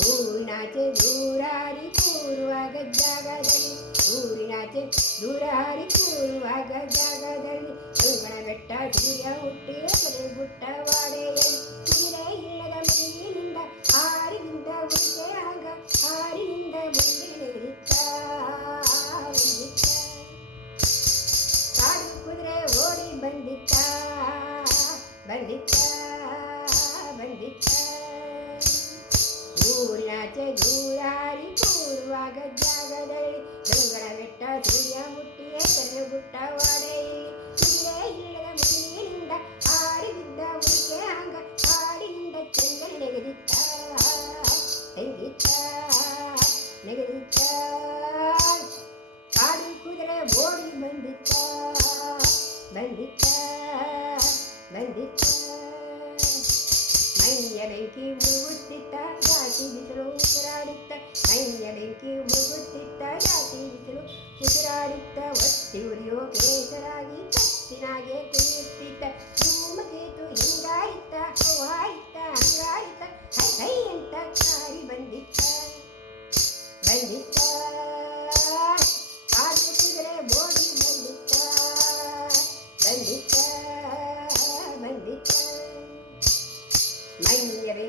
ஊரினாச்சே தூராரி கூறுவாக ஜாகதள்ளி ஊரினாச்சே தூராரி கூறுவாக ஜாகதள்ளி உங்கள வெட்டா சிறிய விட்டு அவரை விட்ட வாடையை சிறை இல்லத மொழி நின்ற ஆறு இந்த முடியாக ஆறு இந்த மொழி நிறுத்தாடு குதிரை ஓடி பண்டித்தா பண்டித்தா பண்டித்தா ಚೂರಾರಿ ಕೂರುವಾಗ ಜಾಗದಲ್ಲಿ ಬೆಂಗಳ ಬೆಟ್ಟ ಸೂರ್ಯ ಮುಟ್ಟಿಯ ತಲೆ ಬುಟ್ಟ ಒಡೆಯಲ್ಲಿ ಸೂರ್ಯ ಇಲ್ಲದ ಮುಂದಿನಿಂದ ಹಾರಿ ಬಿದ್ದ ಮುಂದೆ ಅಂಗ ಹಾರಿನಿಂದ ಚಂದ್ರ ನೆಗೆದಿತ್ತ ನೆಗೆದಿತ್ತ ನೆಗೆದಿತ್ತ ಕಾಡಿ ಕುದುರೆ ಓಡಿ Boot00, downlara, ಿ ಮುಗುತ್ತಿದ್ದ ಸಾಕಿ ಬಿಸಿರು ಹುಸಿರಾಡುತ್ತ ಅಯ್ಯ ಬೆಂಕಿ ಮುಗುತ್ತಿದ್ದ ಸಾರಾಡುತ್ತ ಒತ್ತಿ ಉರಿಯೋ ಕೇಸರಾಗಿ ತುಳಿಯುತ್ತಿದ್ದು ಎಂತಿ ಬಂದಿತ್ತ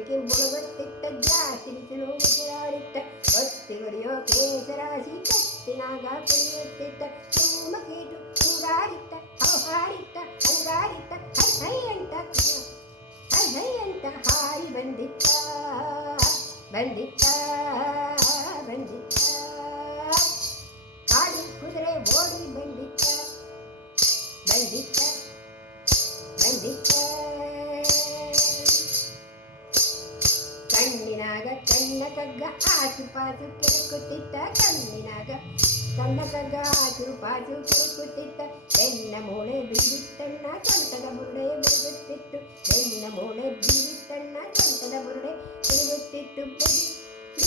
கேட்கும் புலவத்திட்ட ஜாசிரித்தனோ விளையாடிட்ட பத்து வரியோ கேசராசி கத்தினாக பெரியத்திட்ட சும்ம கேட்டு அங்காரிட்ட அவகாரிட்ட அங்காரிட்ட ஹை அந்த ஹை ஹை அந்த ஹாய் வந்திட்டா வந்திட்டா வந்திட்டா காலி குதிரை ஓடி வந்திட்ட வந்திட்ட கண்ணினாக கண்ண கக ஆற்று பாத்து கிழக்குத்திட்ட கண்ணினாக கண்ண கக ஆற்று பாத்து கிழக்குத்திட்ட என்ன மூளை பிரித்தண்ணா சந்தன முருடைய மிருகத்திட்டு என்ன மூளை பிரித்தண்ணா சந்தன முருடைய மிருகத்திட்டு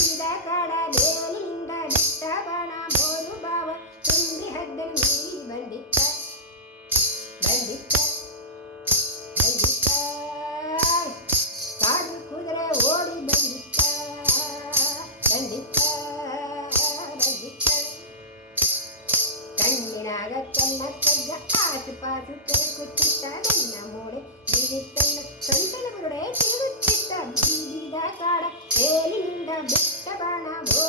இந்த கடலில் இந்த நிட்டபனா ஏலி நின்ற பெட்ட பானா போ